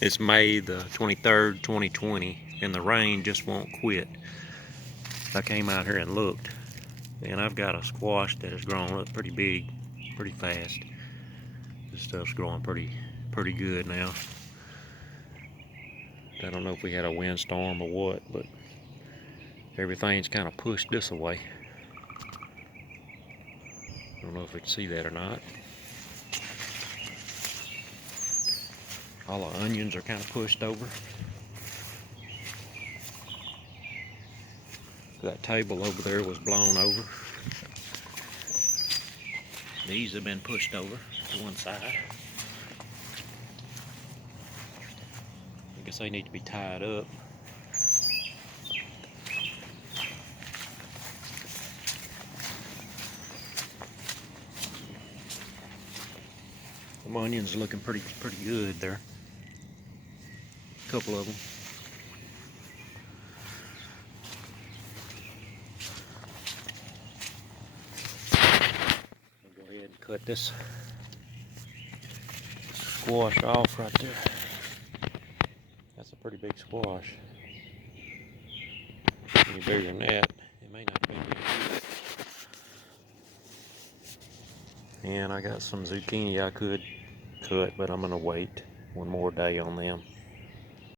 It's May the 23rd, 2020, and the rain just won't quit. I came out here and looked, and I've got a squash that has grown up pretty big, pretty fast. This stuff's growing pretty good now. I don't know if we had a windstorm or what, but everything's kind of pushed this away. I don't know if we can see that or not. All the onions are kind of pushed over. That table over there was blown over. These have been pushed over to one side. I guess they need to be tied up. The onions are looking pretty good there. A couple of them. I'll go ahead and cut this squash off right there. That's a pretty big squash. Any bigger than that, it may not be big. And I got some zucchini I could cut, but I'm gonna wait one more day on them.